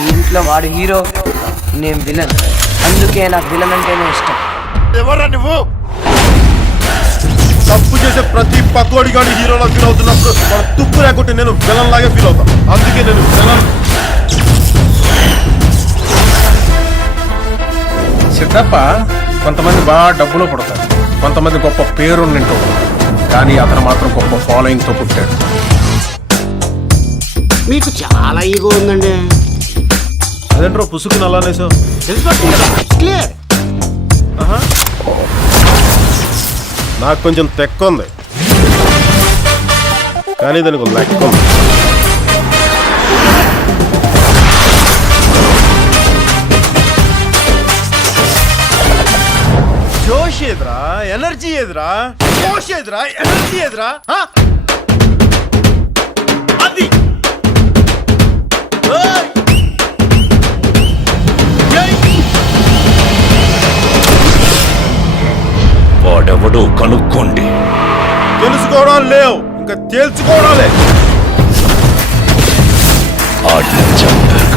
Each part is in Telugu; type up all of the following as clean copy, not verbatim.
ఈ ఇంట్లో వాడు హీరో, నేను విలన్. అందుకే నాకు విలన్ అంటేనే ఇష్టం. ఎవరా నువ్వు? తప్పు చేసే ప్రతి పకోడి గాని హీరోలా ఫీల్ అవుతున్నప్పుడు మన తుప్పు లేకుంటే నేను విలన్ లాగే ఫీల్ అవుతాను. అందుకే నేను విలన్. సిద్ధప్ప కొంతమంది బాగా డబ్బులో పుడతారు, కొంతమంది గొప్ప పేరు నింటూ, కానీ అతను మాత్రం గొప్ప ఫాలోయింగ్తో పుట్టాడు. మీకు చాలా ఈగో ఉందండి. అదేంట్రో పుసుకుని అలానేసావు. క్లియర్. నాకు కొంచెం తెక్క ఉంది, కానీ దానికి లెక్క ఉంది. జోష్ ఏదిరా, ఎనర్జీ ఏదిరా, జోష్ ఏదిరా, ఎనర్జీ ఏదిరా. అది వాడెవడో కనుక్కోండి. తెలుసుకోవడం లేవు, ఇంకా తేల్చుకోవడాలే. ఆడిని చంపాక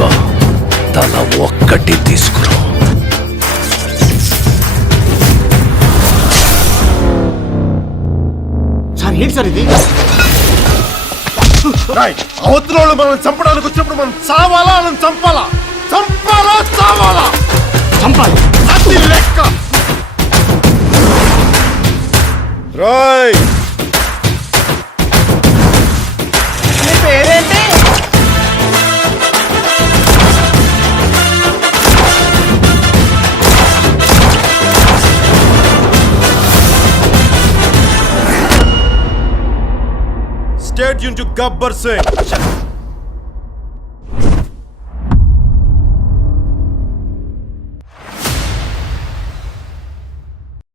తల ఒక్కటి తీసుకురా. సార్ ఏంటి సార్ ఇది? అవతల వాళ్ళు మనం చంపడానికి వచ్చినప్పుడు మనం చావాలా, మనం చంపాలా? చంపాలా, చావాలా? చంపాలి. అది లెక్క. రాయ్, నీ పేరేంటి? State Yoon to Gabbar Singh.